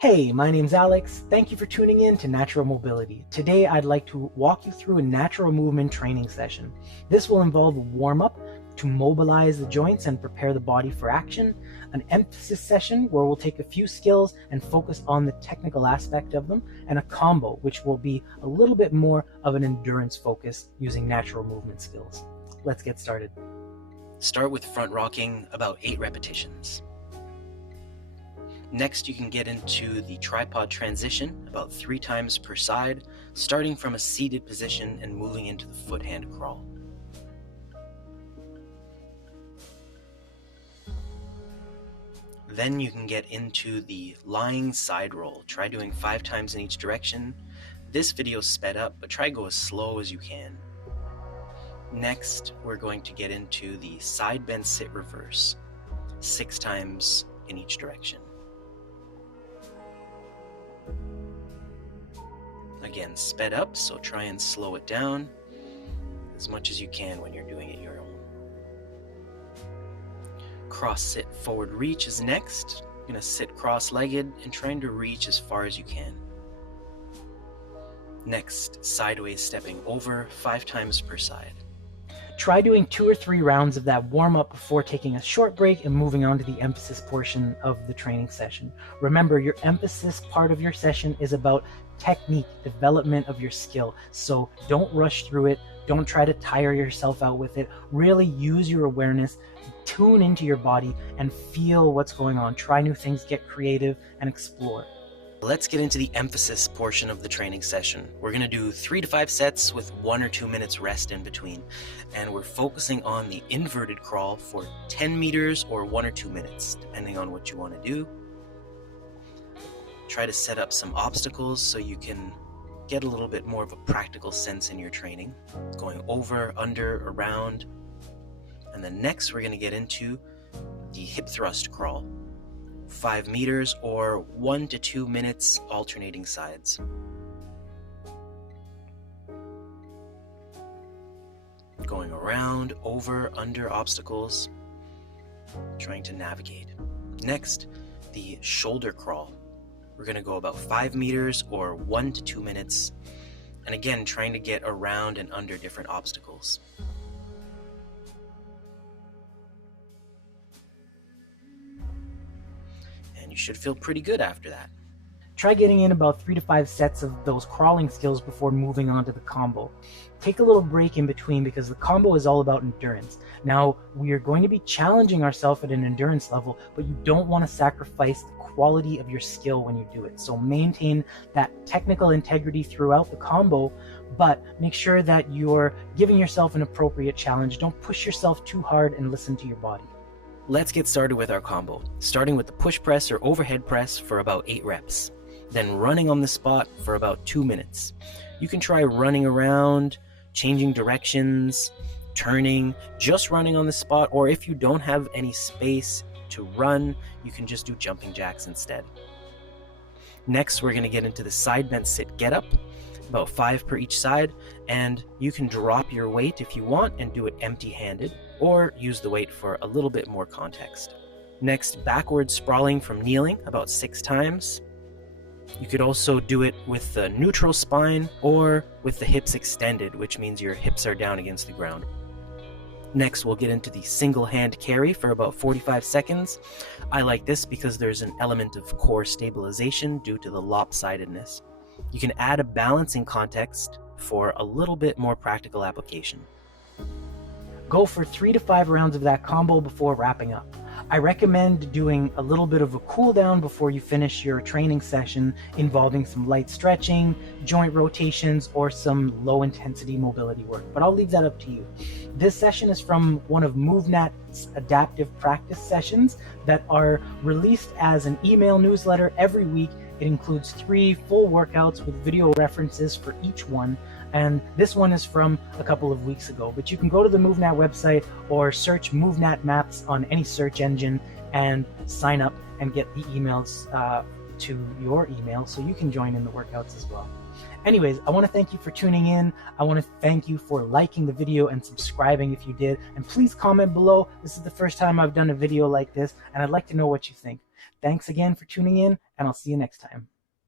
Hey, my name's Alex. Thank you for tuning in to Natural Mobility. Today I'd like to walk you through a natural movement training session. This will involve a warm-up to mobilize the joints and prepare the body for action, an emphasis session where we'll take a few skills and focus on the technical aspect of them, and a combo, which will be a little bit more of an endurance focus using natural movement skills. Let's get started. Start with front rocking, about 8 repetitions. Next, you can get into the tripod transition about 3 times per side, starting from a seated position and moving into the foot hand crawl. Then you can get into the lying side roll. Try doing 5 times in each direction. This video is sped up, but try go as slow as you can. Next, we're going to get into the side bend sit reverse, 6 times in each direction. Again, sped up, so try and slow it down as much as you can when you're doing it your own. Cross sit forward reach is next. You're going to sit cross-legged and trying to reach as far as you can. Next, sideways stepping over 5 times per side. Try doing 2 or 3 rounds of that warm-up before taking a short break and moving on to the emphasis portion of the training session. Remember, your emphasis part of your session is about technique, development of your skill. So don't rush through it. Don't try to tire yourself out with it. Really use your awareness, tune into your body, and feel what's going on. Try new things, get creative, and explore. Let's get into the emphasis portion of the training session. We're going to do 3 to 5 sets with 1 or 2 minutes rest in between. And we're focusing on the inverted crawl for 10 meters or 1 or 2 minutes, depending on what you want to do. Try to set up some obstacles so you can get a little bit more of a practical sense in your training, going over, under, around. And then next we're going to get into the hip thrust crawl, 5 meters or 1 to 2 minutes alternating sides. Going around, over, under obstacles, trying to navigate. Next, the shoulder crawl. We're going to go about 5 meters or 1 to 2 minutes, and again trying to get around and under different obstacles. And you should feel pretty good after that. Try getting in about 3 to 5 sets of those crawling skills before moving on to the combo. Take a little break in between because the combo is all about endurance. Now, we are going to be challenging ourselves at an endurance level, but you don't want to sacrifice the quality of your skill when you do it. So maintain that technical integrity throughout the combo, but make sure that you're giving yourself an appropriate challenge. Don't push yourself too hard and listen to your body. Let's get started with our combo, starting with the push press or overhead press for about 8 reps. Then running on the spot for about 2 minutes. You can try running around, changing directions, turning, just running on the spot, or if you don't have any space to run, you can just do jumping jacks instead. Next, we're going to get into the side bent sit get up, about 5 per each side, and you can drop your weight if you want and do it empty-handed, or use the weight for a little bit more context. Next, backward sprawling from kneeling, about 6 times. You could also do it with the neutral spine or with the hips extended, which means your hips are down against the ground. Next, we'll get into the single hand carry for about 45 seconds. I like this because there's an element of core stabilization due to the lopsidedness. You can add a balancing context for a little bit more practical application. Go for 3 to 5 rounds of that combo before wrapping up. I recommend doing a little bit of a cool down before you finish your training session, involving some light stretching, joint rotations, or some low intensity mobility work, but I'll leave that up to you. This session is from one of MovNat's adaptive practice sessions that are released as an email newsletter every week. It includes 3 full workouts with video references for each one. And this one is from a couple of weeks ago, but you can go to the MovNat website or search MovNat maps on any search engine and sign up and get the emails to your email so you can join in the workouts as well. Anyways, I want to thank you for tuning in. I want to thank you for liking the video and subscribing if you did. And please comment below. This is the first time I've done a video like this, and I'd like to know what you think. Thanks again for tuning in, and I'll see you next time.